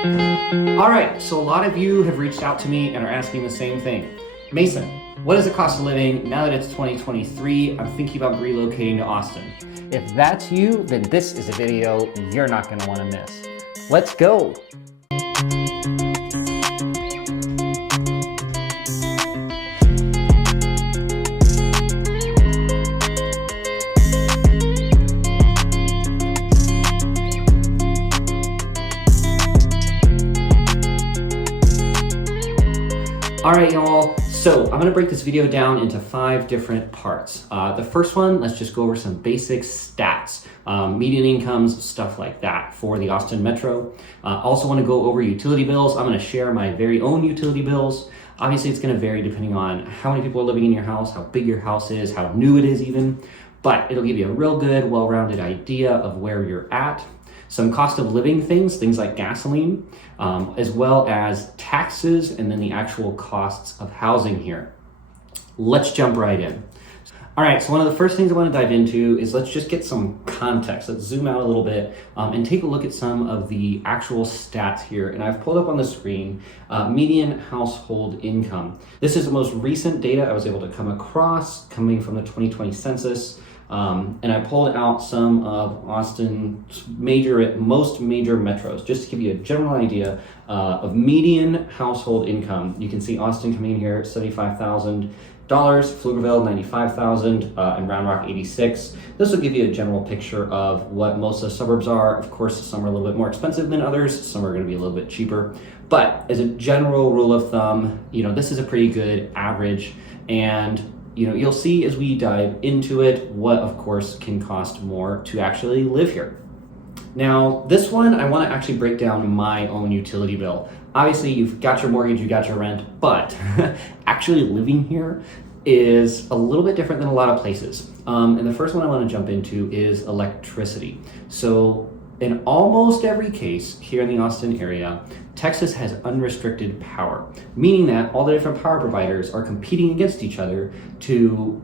All right, so a lot of you have reached out to me and are asking the same thing. Mason, what is the cost of living now that it's 2023? I'm thinking about relocating to Austin. If that's you, then this is a video you're not going to want to miss. Let's go. All right, y'all, so I'm gonna break this video down into 5 different parts. The first one, let's just go over some basic stats, median incomes, stuff like that for the Austin Metro. Also wanna go over utility bills. I'm gonna share my very own utility bills. Obviously, it's gonna vary depending on how many people are living in your house, how big your house is, how new it is even, but it'll give you a real good, well-rounded idea of where you're at. Some cost of living things like gasoline, as well as taxes, and then the actual costs of housing here. Let's jump right in. All right, so one of the first things I want to dive into is let's just get some context. Let's zoom out a little bit and take a look at some of the actual stats here. And I've pulled up on the screen median household income. This is the most recent data I was able to come across coming from the 2020 census. And I pulled out some of Austin's most major metros, just to give you a general idea of median household income. You can see Austin coming in here at $75,000, Pflugerville $95,000, and Round Rock $86,000. This will give you a general picture of what most of the suburbs are. Of course, some are a little bit more expensive than others. Some are going to be a little bit cheaper. But as a general rule of thumb, this is a pretty good average. And you'll see as we dive into it what, of course, can cost more to actually live here. Now, this one, I want to actually break down my own utility bill. Obviously, you've got your mortgage, you got your rent, but actually living here is a little bit different than a lot of places. And the first one I want to jump into is electricity. So in almost every case here in the Austin area, Texas has unrestricted power, meaning that all the different power providers are competing against each other to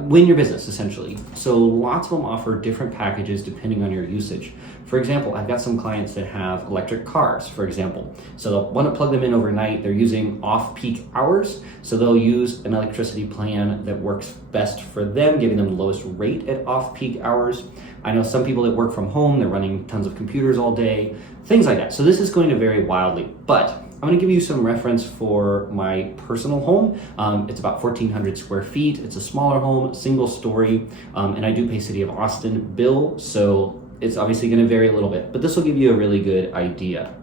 win your business, essentially. So lots of them offer different packages depending on your usage. For example, I've got some clients that have electric cars, for example. So they'll want to plug them in overnight. They're using off-peak hours, so they'll use an electricity plan that works best for them, giving them the lowest rate at off-peak hours. I know some people that work from home, they're running tons of computers all day, things like that. So this is going to vary wildly, but I'm going to give you some reference for my personal home. It's about 1,400 square feet. It's a smaller home, single story, and I do pay City of Austin bill, so it's obviously going to vary a little bit, but this will give you a really good idea.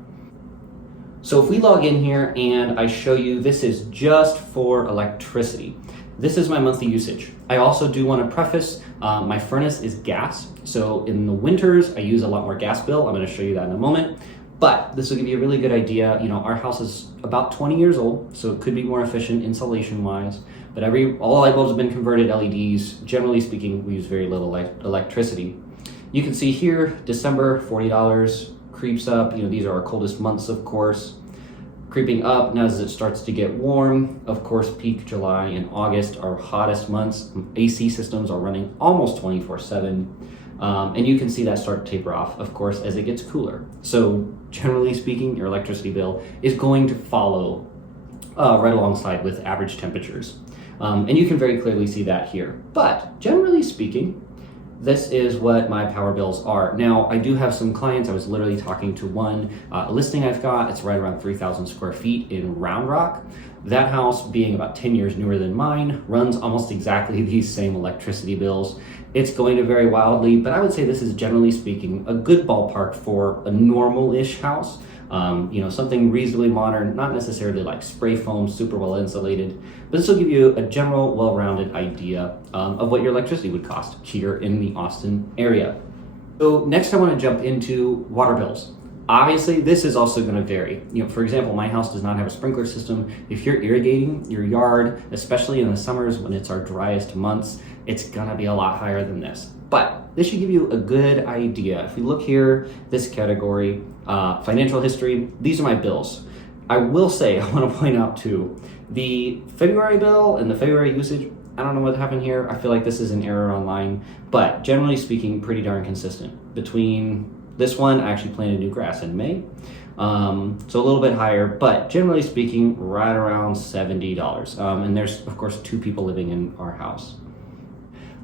So if we log in here and I show you, this is just for electricity. This is my monthly usage. I also do want to preface, my furnace is gas. So in the winters, I use a lot more gas bill. I'm going to show you that in a moment. But this will give you a really good idea. Our house is about 20 years old, so it could be more efficient insulation-wise. But all light bulbs have been converted LEDs. Generally speaking, we use very little electricity. You can see here, December, $40, creeps up. These are our coldest months, of course. Creeping up now as it starts to get warm. Of course, peak July and August are hottest months. AC systems are running almost 24/7. And you can see that start to taper off, of course, as it gets cooler. So generally speaking, your electricity bill is going to follow right alongside with average temperatures. And you can very clearly see that here. But generally speaking, this is what my power bills are. Now, I do have some clients. I was literally talking to one listing I've got. It's right around 3,000 square feet in Round Rock. That house, being about 10 years newer than mine, runs almost exactly these same electricity bills. It's going to vary wildly, but I would say this is, generally speaking, a good ballpark for a normal-ish house. Something reasonably modern, not necessarily like spray foam, super well insulated, but this will give you a general, well-rounded idea of what your electricity would cost here in the Austin area. So next I want to jump into water bills. Obviously, this is also going to vary. For example, my house does not have a sprinkler system. If you're irrigating your yard, especially in the summers when it's our driest months, it's going to be a lot higher than this. But this should give you a good idea. If we look here, this category, financial history, these are my bills. I will say, I want to point out too, the February bill and the February usage, I don't know what happened here. I feel like this is an error online, but generally speaking, pretty darn consistent. Between this one, I actually planted new grass in May. So a little bit higher, but generally speaking, right around $70. And there's, of course, 2 people living in our house.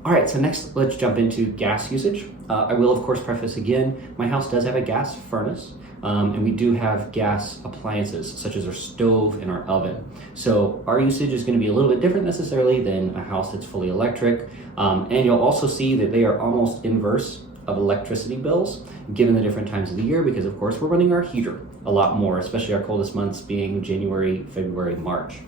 All right, so next let's jump into gas usage. I will, of course, preface again, my house does have a gas furnace, and we do have gas appliances, such as our stove and our oven. So our usage is going to be a little bit different necessarily than a house that's fully electric. And you'll also see that they are almost inverse of electricity bills, given the different times of the year, because of course we're running our heater a lot more, especially our coldest months being January, February, March.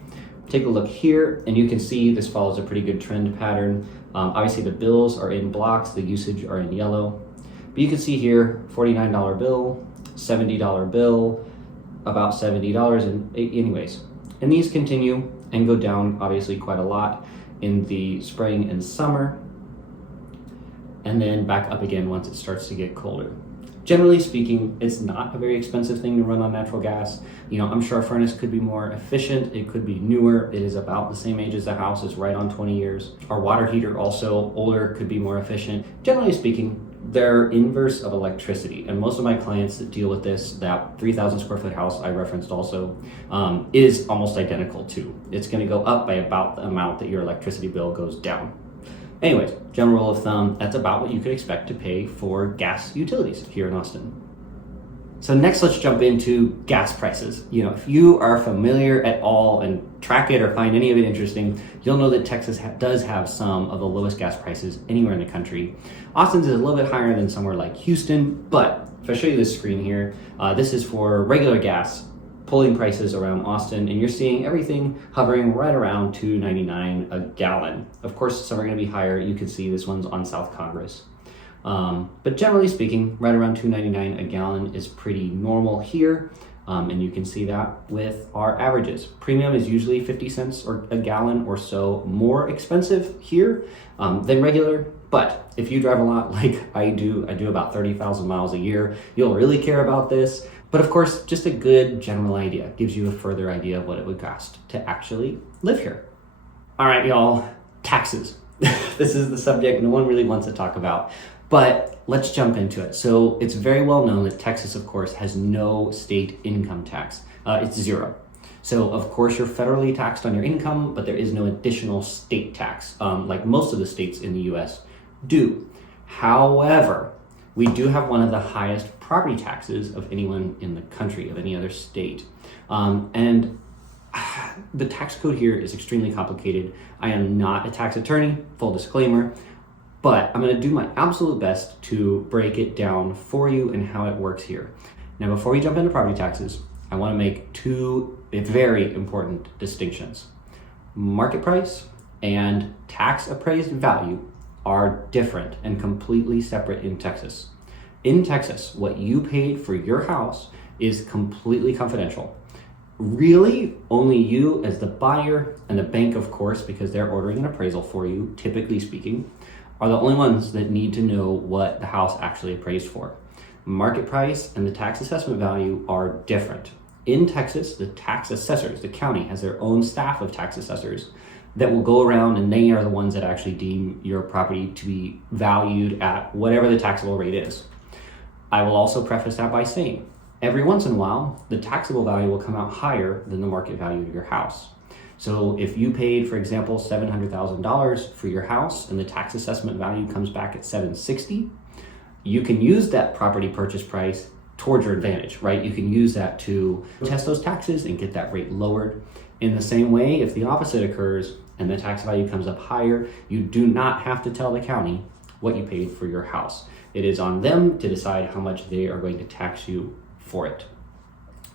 Take a look here, and you can see this follows a pretty good trend pattern. Obviously the bills are in blocks, the usage are in yellow. But you can see here, $49 bill, $70 bill, about $70, and anyways. And these continue and go down obviously quite a lot in the spring and summer, and then back up again once it starts to get colder. Generally speaking, it's not a very expensive thing to run on natural gas. You know, I'm sure a furnace could be more efficient. It could be newer. It is about the same age as the house. It's right on 20 years. Our water heater, also older, could be more efficient. Generally speaking, they're inverse of electricity. And most of my clients that deal with this, that 3,000 square foot house I referenced also, is almost identical to. It's gonna go up by about the amount that your electricity bill goes down. Anyways, general rule of thumb, that's about what you could expect to pay for gas utilities here in Austin. So next, let's jump into gas prices. You know, if you are familiar at all and track it or find any of it interesting, you'll know that Texas does have some of the lowest gas prices anywhere in the country. Austin's is a little bit higher than somewhere like Houston, but if I show you this screen here, this is for regular gas pulling prices around Austin, and you're seeing everything hovering right around $2.99 a gallon. Of course, some are gonna be higher. You can see this one's on South Congress. But generally speaking, right around $2.99 a gallon is pretty normal here. And you can see that with our averages. Premium is usually 50 cents or a gallon or so more expensive here than regular. But if you drive a lot like I do about 30,000 miles a year, you'll really care about this. But of course, just a good general idea gives you a further idea of what it would cost to actually live here. All right, y'all, taxes. This is the subject no one really wants to talk about, but let's jump into it. So it's very well known that Texas, of course, has no state income tax. It's zero. So of course you're federally taxed on your income, but there is no additional state tax, like most of the states in the US do. However, we do have one of the highest property taxes of anyone in the country, of any other state. And the tax code here is extremely complicated. I am not a tax attorney, full disclaimer, but I'm gonna do my absolute best to break it down for you and how it works here. Now, before we jump into property taxes, I wanna make 2 very important distinctions. Market price and tax appraised value are different and completely separate in Texas. In Texas, what you paid for your house is completely confidential. Really, only you as the buyer and the bank, of course, because they're ordering an appraisal for you, typically speaking, are the only ones that need to know what the house actually appraised for. Market price and the tax assessment value are different. In Texas, the tax assessors, the county has their own staff of tax assessors that will go around, and they are the ones that actually deem your property to be valued at whatever the taxable rate is. I will also preface that by saying, every once in a while, the taxable value will come out higher than the market value of your house. So if you paid, for example, $700,000 for your house and the tax assessment value comes back at $760,000, you can use that property purchase price towards your advantage, right? You can use that to test those taxes and get that rate lowered. In the same way, if the opposite occurs and the tax value comes up higher, you do not have to tell the county what you paid for your house. It is on them to decide how much they are going to tax you for it.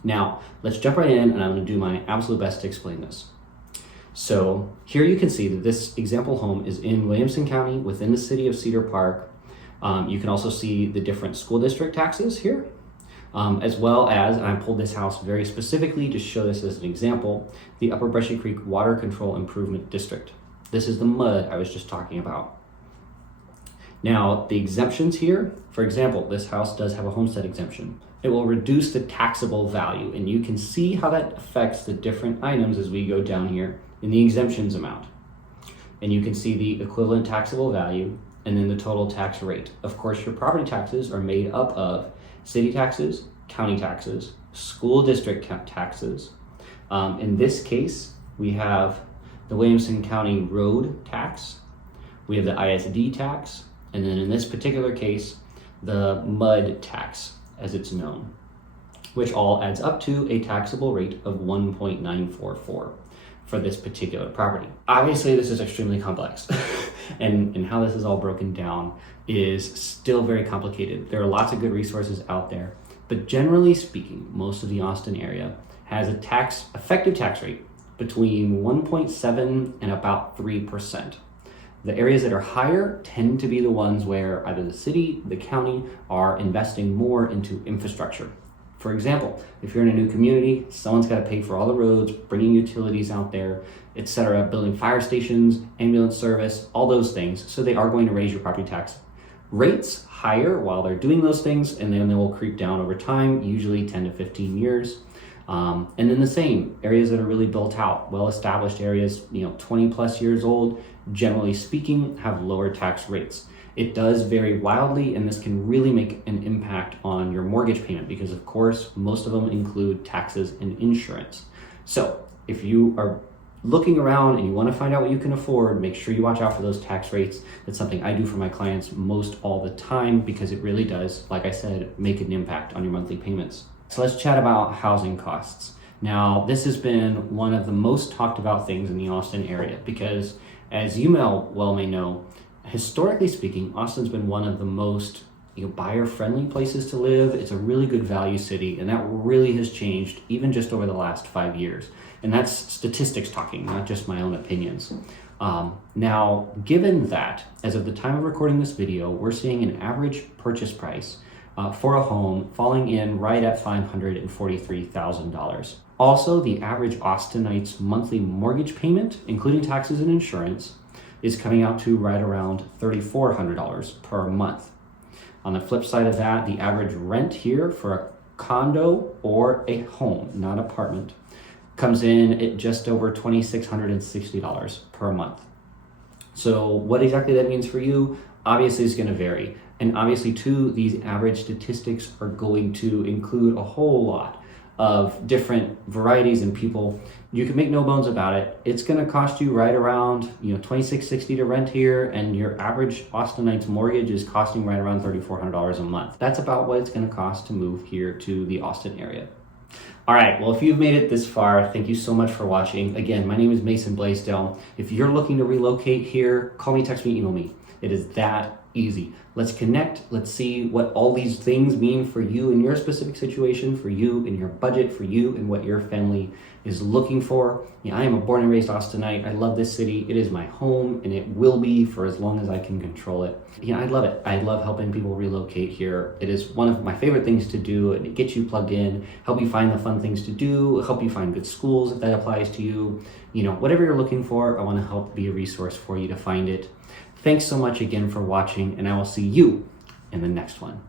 Now, let's jump right in, and I'm going to do my absolute best to explain this. So here you can see that this example home is in Williamson County within the city of Cedar Park. You can also see the different school district taxes here, as well as, and I pulled this house very specifically to show this as an example, the Upper Brushy Creek Water Control Improvement District. This is the mud I was just talking about. Now, the exemptions here, for example, this house does have a homestead exemption. It will reduce the taxable value, and you can see how that affects the different items as we go down here in the exemptions amount. And you can see the equivalent taxable value and then the total tax rate. Of course, your property taxes are made up of city taxes, county taxes, school district taxes. In this case, we have the Williamson County road tax, we have the ISD tax, and then in this particular case, the MUD tax, as it's known, which all adds up to a taxable rate of 1.944 for this particular property. Obviously, this is extremely complex, and how this is all broken down is still very complicated. There are lots of good resources out there, but generally speaking, most of the Austin area has a effective tax rate between 1.7 and about 3%. The areas that are higher tend to be the ones where either the city, the county are investing more into infrastructure. For example, if you're in a new community, someone's got to pay for all the roads, bringing utilities out there, etc., building fire stations, ambulance service, all those things. So they are going to raise your property tax rates higher while they're doing those things, and then they will creep down over time, usually 10 to 15 years. And then the same, areas that are really built out, well-established areas, 20 plus years old, generally speaking, have lower tax rates. It does vary wildly, and this can really make an impact on your mortgage payment because, of course, most of them include taxes and insurance. So if you are looking around and you want to find out what you can afford, make sure you watch out for those tax rates. That's something I do for my clients most all the time because it really does, like I said, make an impact on your monthly payments. So let's chat about housing costs. Now, this has been one of the most talked about things in the Austin area because, as you may know, historically speaking, Austin's been one of the most buyer-friendly places to live. It's a really good value city, and that really has changed even just over the last 5 years. And that's statistics talking, not just my own opinions. Now, given that, as of the time of recording this video, we're seeing an average purchase price for a home falling in right at $543,000. Also, the average Austinite's monthly mortgage payment, including taxes and insurance, is coming out to right around $3,400 per month. On the flip side of that, the average rent here for a condo or a home, not apartment, comes in at just over $2,660 per month. So what exactly that means for you, obviously is going to vary. And obviously too, these average statistics are going to include a whole lot of different varieties and people. You can make no bones about it. It's going to cost you right around $2,660 to rent here, and your average Austinite's mortgage is costing right around $3,400 a month. That's about what it's going to cost to move here to the Austin area. All right, well, if you've made it this far, thank you so much for watching. Again, my name is Mason Bleasdell. If you're looking to relocate here, call me, text me, email me. It is that easy. Let's connect. Let's see what all these things mean for you in your specific situation, for you in your budget, for you and what your family is looking for. I am a born and raised Austinite. I love this city. It is my home, and it will be for as long as I can control it. I love it. I love helping people relocate here. It is one of my favorite things to do, and it gets you plugged in, help you find the fun things to do, help you find good schools if that applies to you. Whatever you're looking for, I want to help be a resource for you to find it. Thanks so much again for watching, and I will see you in the next one.